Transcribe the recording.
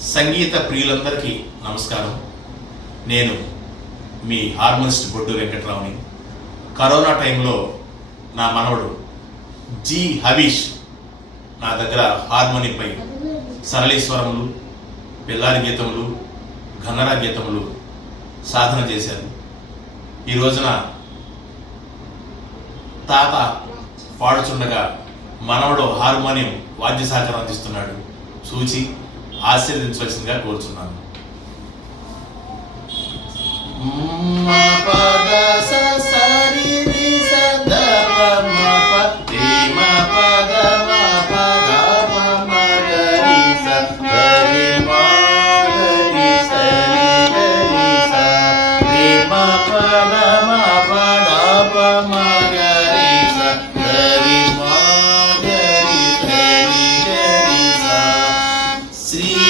సంగీత ప్రియులందరికీ నమస్కారం. నేను మీ హార్మోనిస్ట్ బొడ్డు వెంకట్రావుని. కరోనా టైంలో నా మనవడు జి హవీష్ నా దగ్గర హార్మోనిపై సరళీస్వరములు, పిల్లారి గీతములు, గంగరా గీతములు సాధన చేశారు. ఈ రోజున తాత పాడుచుండగా మనవడు హార్మోనియం వాద్య సహకారం అందిస్తున్నాడు. చూచి ఆశీర్వదించవలసిందిగా కోరుచున్నాను. శ్రీ